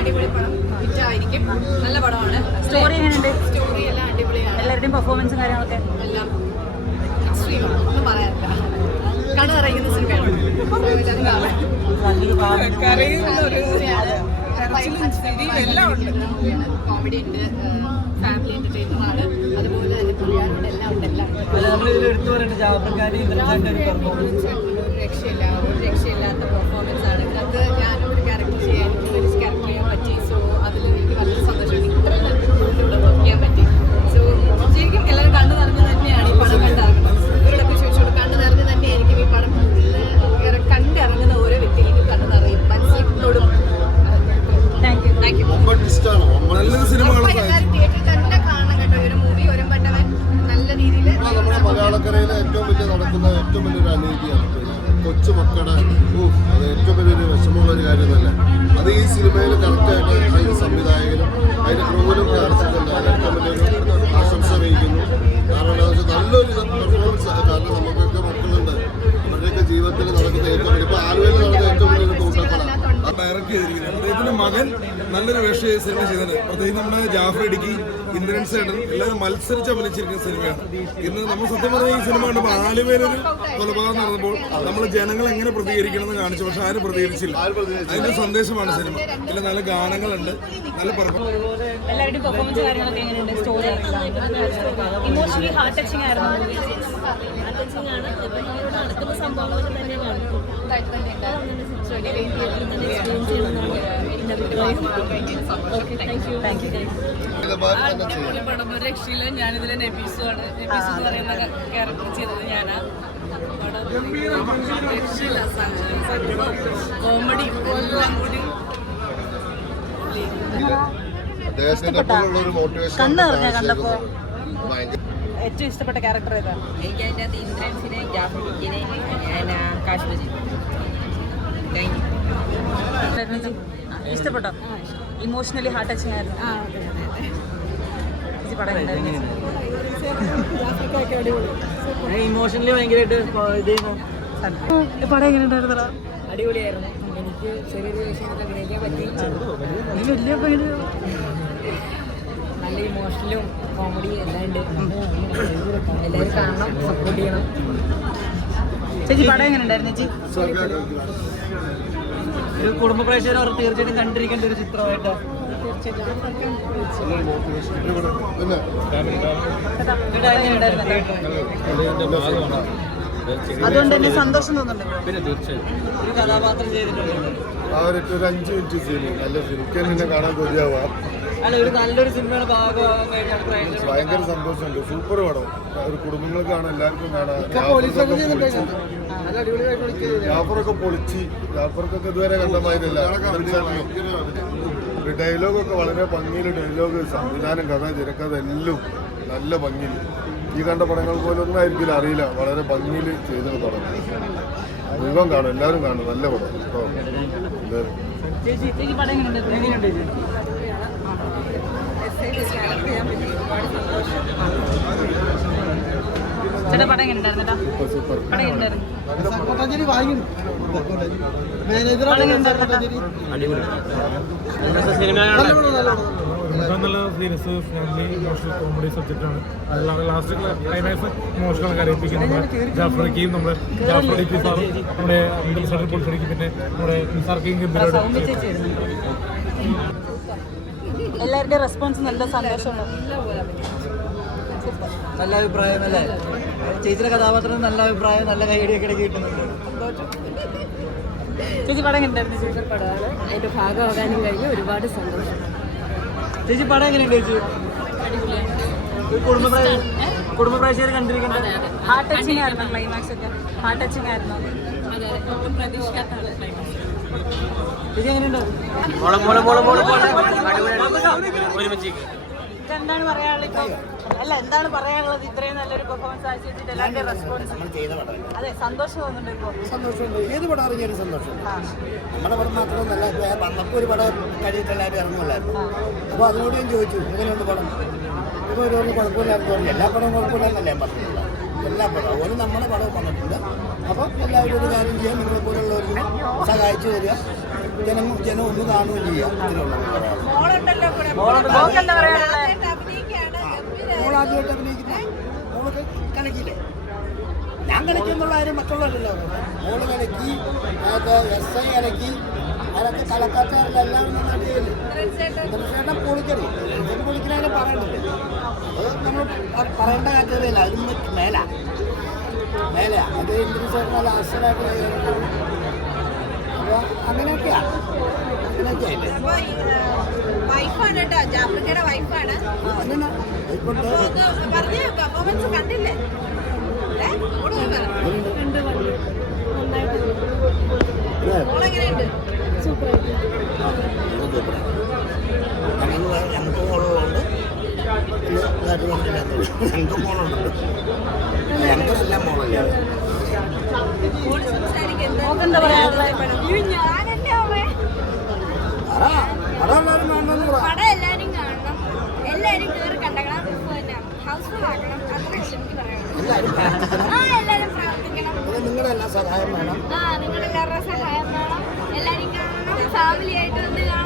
അടിപൊളി പടം. ഹിറ്റായിരിക്കും. നല്ല പടമാണ്. സ്റ്റോറി എങ്ങനെയുണ്ട്? സ്റ്റോറി എല്ലാം അടിപൊളിയാണ്. എല്ലാവരുടെയും പെർഫോമൻസും കാര്യങ്ങളൊക്കെ? എല്ലാം എക്സ്ട്രീമാണ് ഒന്നും പറയാനില്ല. കണ്ണു നിറയുന്ന സിനിമയാണ് കോമഡി ഉണ്ട് ഫാമിലി അതുപോലെ തന്നെ എല്ലാം ഉണ്ട് എല്ലാം ഒരു പെർഫോമൻസ് ഒരു രക്ഷയില്ല. ഒരു രക്ഷയില്ലാത്ത പെർഫോമൻസ് ആണ്. ഇതിനകത്ത് ഞാനൊരു ഏറ്റവും വലിയൊരു അനീതിയാണ് കൊച്ചു മക്കളുടെ ഓ അത് ഏറ്റവും വലിയൊരു വിഷമമുള്ള ഒരു കാര്യം തന്നെ അത് ഈ സിനിമയിൽ കറക്റ്റായിട്ട് അതിന്റെ സംവിധായകനും അതിന്റെ ക്രൂവിലും കാണിച്ചിട്ടുണ്ട്. അത് ഏറ്റവും വലിയൊരു ആശംസ അറിയിക്കുന്നു. കാരണം നല്ലൊരു പെർഫോമൻസ് കാരണം നമുക്കൊക്കെ മക്കളുണ്ട്. അവരുടെയൊക്കെ ജീവിതത്തിൽ നടക്കുന്ന ഏറ്റവും വലിയ ഇപ്പൊ ആലുവയിൽ നടന്ന ഏറ്റവും ഡയറക്ട് ചെയ്തിരിക്കുന്നത്. അദ്ദേഹത്തിന്റെ മകൻ നല്ലൊരു വേഷ സിനിമ ചെയ്തത് പ്രത്യേകിച്ച് നമ്മുടെ ജാഫർ ഇടുക്കി ഇന്ദ്രൻ സേടൻ എല്ലാവരും മത്സരിച്ച് അഭിനയിച്ചിരിക്കുന്ന സിനിമയാണ് ഇന്ന് നമ്മൾ സത്യം പറഞ്ഞ ഈ സിനിമ കണ്ടപ്പോൾ ആലുവേലൊരു കൊലപാതകം നടന്നപ്പോൾ നമ്മൾ ജനങ്ങൾ എങ്ങനെ പ്രതികരിക്കണമെന്ന് കാണിച്ചു. പക്ഷെ ആരും പ്രതികരിച്ചില്ല. അതിന്റെ സന്ദേശമാണ് സിനിമ പിന്നെ നല്ല ഗാനങ്ങളുണ്ട്. നല്ല പെർഫോമൻസ് എല്ലാവരുടെയും ഹാർട്ട് ടച്ചിങ് ആയിരുന്നു. ഇമോഷണലി ഹാർട്ട് ടച്ചിങ് ആണ്. ഇപ്പം നമ്മളോട് നടക്കുന്ന സംഭവങ്ങളൊക്കെ തന്നെ ഒരു രക്ഷയില്ല ഞാനിതിലെ നെബീസുമാണ് നെബീസ് എന്ന് പറയുന്ന ക്യാരക്ടർ ചെയ്തത് ഞാനാ രക്ഷയില്ല കോമഡി എല്ലാം കൂടി മോട്ടിവേഷൻ കണ്ണ് നിറഞ്ഞോ കണ്ടപ്പോ? ഏറ്റവും ഇഷ്ടപ്പെട്ട ക്യാരക്ടർ ഏതാ? എനിക്ക് അതിന്റെ അകത്ത് ഇന്ദ്രൻസിനെ ഞാൻ കാശ്മീർ ഇഷ്ടപ്പെട്ടോ? ഇമോഷണലി ഹാർട്ട് ടച്ചിങ് ആയിരുന്നു. പടം ഇമോഷണലി ഭയങ്കരമായിട്ട് പടം എങ്ങനെ ഉണ്ടായിരുന്നടാ? അടിപൊളിയായിരുന്നു. എനിക്ക് ചെറിയൊരു വിഷയത്തിൽ അഭിനയിക്കാൻ പറ്റി. വലിയ ഇമോഷണലും കോമഡി എല്ലാം ഉണ്ട്. എല്ലാവരും കാണണം സപ്പോർട്ട് ചെയ്യണം. ചേച്ചി പടം എങ്ങനെ ഉണ്ടായിരുന്നു ചേച്ചി? ഒരു കുടുംബ പ്രേക്ഷകർ അവർ തീർച്ചയായിട്ടും കണ്ടിരിക്കേണ്ട ഒരു ചിത്രമായിട്ട്. തീർച്ചയായിട്ടും അതുകൊണ്ട് തന്നെ സന്തോഷം തോന്നുന്നുണ്ട് ഒരു കഥാപാത്രം ചെയ്തിട്ടുണ്ട്. ആ ഒരു ഒരു അഞ്ച് മിനിറ്റ് നല്ല സിനിമ നിന്നെ കാണാൻ കൊതിയാവുക ഭയങ്കര സന്തോഷമുണ്ട്. സൂപ്പർ പടം. ഒരു കുടുംബങ്ങൾക്ക് കാണാൻ എല്ലാവർക്കും കാണാം. ജാഫറൊക്കെ പൊളിച്ച്. ജാഫർക്കൊക്കെ ഇതുവരെ കണ്ടമായതല്ല. ഡയലോഗൊക്കെ വളരെ ഭംഗിയിൽ ഡയലോഗ് സംവിധാനം കഥ തിരക്കഥ എല്ലാം നല്ല ഭംഗിയിൽ ഈ കണ്ട പടങ്ങൾ പോലൊന്നും ആയിരിക്കില്ല. അറിയില്ല. വളരെ ഭംഗിയിൽ ചെയ്തൊരു പടം. മുഴുവൻ കാണും. എല്ലാവരും കാണും. നല്ല പടം. കേട്ടോ ചേച്ചി ചേച്ചി പടം എങ്ങനെ ഉണ്ടായിരുന്നു എങ്ങനെയുണ്ട് ചേച്ചി ചേട്ടാ പടം എങ്ങനെ ഉണ്ടായിരുന്നു ചേട്ടാ സൂപ്പർ പടം എങ്ങനെ ഉണ്ടായിരുന്നു നല്ല സീരിയസ് ഫാമിലി ഇമോഷണൽ കോമഡി സബ്ജക്റ്റാണ് അതിലാണ് ലാസ്റ്റ് ക്ലൈമാക്സ് ഇമോഷണൽ കരയിപ്പിക്കും നമ്മുടെ ജാഫ്രിക്കയും നമ്മുടെ ജാഫർ സാറും നമ്മുടെ അബ്ദുൽ സാറിൽ പൊളിച്ചടിക്കും പിന്നെ നമ്മുടെ നിസാർക്കയും എല്ലാവരുടെയും റെസ്പോൺസ് നല്ല സന്തോഷമുണ്ട് നല്ല അഭിപ്രായം അല്ലേ? ചേച്ചിയുടെ കഥാപാത്രം നല്ല അഭിപ്രായം നല്ല കൈയടിയൊക്കെ ഇടയ്ക്ക് കിട്ടുന്നുണ്ട്. ചേച്ചി പടം ചേച്ചി ഭാഗമാകാനും കഴിഞ്ഞ് ഒരുപാട് സന്തോഷം. ചേച്ചി പടം എങ്ങനെയുണ്ട് ചേച്ചി? ഒരു കുടുംബ പ്രേ- കുടുംബ പ്രേക്ഷകർ കണ്ടിരിക്കുന്നത്? ഹാർട്ട് ടച്ചിങ് ആയിരുന്നു ക്ലൈമാക്സ് ഒക്കെ. ഹാർട്ട് ടച്ചിങ് ആയിരുന്നു ചേച്ചി എങ്ങനെയുണ്ട്? എന്താണ് പറയാനുള്ളത് ഇപ്പൊ? അല്ല എന്താണ് പറയാനുള്ളത്? ഇത്രയും നല്ലൊരു പെർഫോമൻസ് ആഴ്ച എല്ലാവരുടെയും റെസ്പോൺസ് അതെ സന്തോഷം തോന്നുന്നുണ്ട് സന്തോഷമുണ്ട്. ഏത് പടം ഇറങ്ങിയാലും സന്തോഷം. നമ്മുടെ പടം മാത്രമൊന്നല്ല വന്നപ്പോൾ ഒരു പടം കഴിഞ്ഞിട്ട് എല്ലാവരും ഇറങ്ങുമല്ലായിരുന്നു. അപ്പോൾ അതുകൊണ്ട് ഞാൻ ചോദിച്ചു എങ്ങനെയുണ്ട് പടം? ഇപ്പോൾ ഒരു കുഴപ്പമില്ലായിരുന്നു പറഞ്ഞു എല്ലാ പടവും കുഴപ്പമില്ലാന്നല്ല ഞാൻ പറഞ്ഞിട്ടില്ല എല്ലാ പടവും. അതുപോലെ നമ്മുടെ പടവും വന്നിട്ടുണ്ട്. അപ്പോൾ എല്ലാവരും ഒരു കാര്യം ചെയ്യാൻ നിങ്ങളെ പോലുള്ളവർക്ക് സഹായിച്ചു തരിക. ജനം ജനം ഒന്ന് കാണുകയും ചെയ്യാം. ഇതിനുള്ള മോളുണ്ടല്ലോ കൂടെ മോൾക്ക് എന്താ പറയാനുള്ളത് മോൾ ആദ്യമായിട്ട് അഭിനയിക്കുന്നത്? മോളൊക്കെ കലക്കിയില്ലേ ഞാൻ കലക്കിയെന്നുള്ള കാര്യം മറ്റുള്ളവരല്ലോ മോൾ കലക്കി എസ് ഐ കലക്കി അതൊക്കെ കലക്കാത്തവരല്ല എല്ലാവരും നന്നായിട്ട് ചെയ്യില്ലേ തീർച്ചയായിട്ടും പൊളിക്കറി ഇതിന് പൊളിക്കണതിനെ പറയണ്ടില്ല അത് നമ്മൾ പറയേണ്ട കാര്യമില്ല. അതിന് മേല. മേലെയാ അത് ഇന്ദ്രസേട്ടൻ നല്ല അസലായിട്ട്. അപ്പോൾ അങ്ങനെയൊക്കെയാ. അങ്ങനെയൊക്കെയല്ലേ? വൈഫാണ് കേട്ടോ. ജാഫ്രിക്കയുടെ വൈഫാണ് അങ്ങനെ പറഞ്ഞു പെർഫോമൻസ് കണ്ടില്ലേ? മോളെങ്ങനെയുണ്ട്? ഞങ്ങൾ ഞങ്ങൾക്ക് മോളുള്ളതുകൊണ്ട് ഞങ്ങൾക്ക് മോളുണ്ട്. ഞങ്ങളെല്ലാം മോളല്ലേ? മോൾ സംസാരിക്കുന്നത് നിങ്ങളെല്ലാം കാണണം. ആ സഹായം വേണം. ആ സഹായം വേണം. എല്ലാരും കാണണം. ഫാമിലി ആയിട്ട് വന്ന് കാണണം.